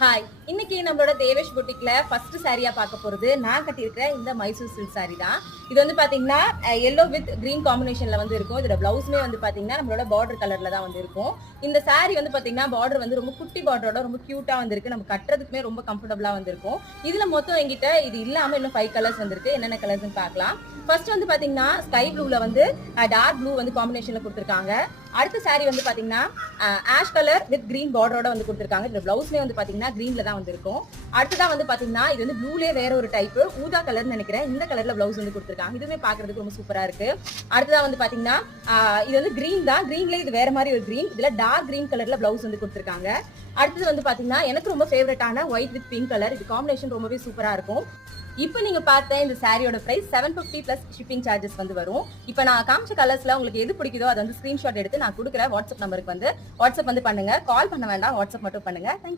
Hi, இன்னைக்கு நம்மளோட Devesh பொட்டிக்ல first சாரியா பார்க்க போறது நான் கட்டியிருக்கிற இந்த மைசூர் சில்க் சாரி தான். இது வந்து பாத்தீங்கன்னா எல்லோ வித் கிரீன் காம்பினேஷன்ல வந்து இருக்கும். இதோட பிளவுஸ்மே வந்து பாத்தீங்கன்னா நம்மளோட பார்டர் கலர்ல தான் வந்து இருக்கும். இந்த சாரி வந்து பாத்தீங்கன்னா பார்டர் வந்து ரொம்ப குட்டி பார்டரோட ரொம்ப கியூட்டா வந்திருக்கு. நம்ம கட்டுறதுக்குமே ரொம்ப கம்ஃபர்டபுளா வந்திருக்கும். இதுல மொத்தம் எங்கிட்ட இது இல்லாம இன்னும் 5 கலர்ஸ் வந்திருக்கு. என்னென்ன கலர்ஸ்னு பார்க்கலாம். ஃபர்ஸ்ட் வந்து பாத்தீங்கன்னா ஸ்கை ப்ளூல வந்து டார்க் ப்ளூ வந்து காம்பினேஷன்ல கொடுத்துருக்காங்க. அடுத்த சாரி வந்து பாத்தீங்கன்னா ஆஷ் கலர் வித் கிரீன் பார்டரோட வந்து கொடுத்துருக்காங்க. இந்த பிளவுஸ்மே வந்து பாத்தீங்கன்னா கிரீன்ல தான் வந்திருக்கும். அடுத்ததான் வந்து பாத்தீங்கன்னா இது வந்து ப்ளூலே வேற ஒரு டைப் ஊதா கலர்னு நினைக்கிறேன். இந்த கலர்ல பிளவுஸ் வந்து கொடுத்துருக்காங்க. இதுவுமே பாக்குறதுக்கு ரொம்ப சூப்பரா இருக்கு. அடுத்ததா வந்து பாத்தீங்கன்னா இது வந்து கிரீன் தான். கிரீன்ல இது வேற மாதிரி ஒரு கிரீன். இதுல டார்க் கிரீன் கலர்ல பிளவுஸ் வந்து கொடுத்துருக்காங்க. அடுத்தது வந்து பாத்தீங்கன்னா எனக்கு ரொம்ப ஃபேவரட்டான ஒயிட் வித் பிங்க் கலர். இது காம்பினேஷன் ரொம்பவே சூப்பரா இருக்கும். இப்போ நீங்க பார்த்த இந்த சாரியோட பிரைஸ் 750 பிளஸ் ஷிப்பிங் சார்ஜஸ் வந்து வரும். இப்போ நான் காமிச்ச கலர்ஸ்ல உங்களுக்கு எது பிடிக்குதோ அதை வந்து ஸ்கிரீன்ஷாட் எடுத்து நான் கொடுக்குற வாட்ஸ்அப் நம்பருக்கு வந்து வாட்ஸ்அப் வந்து பண்ணுங்க. கால் பண்ண வேண்டாம், வாட்ஸ்அப் மட்டும் பண்ணுங்க.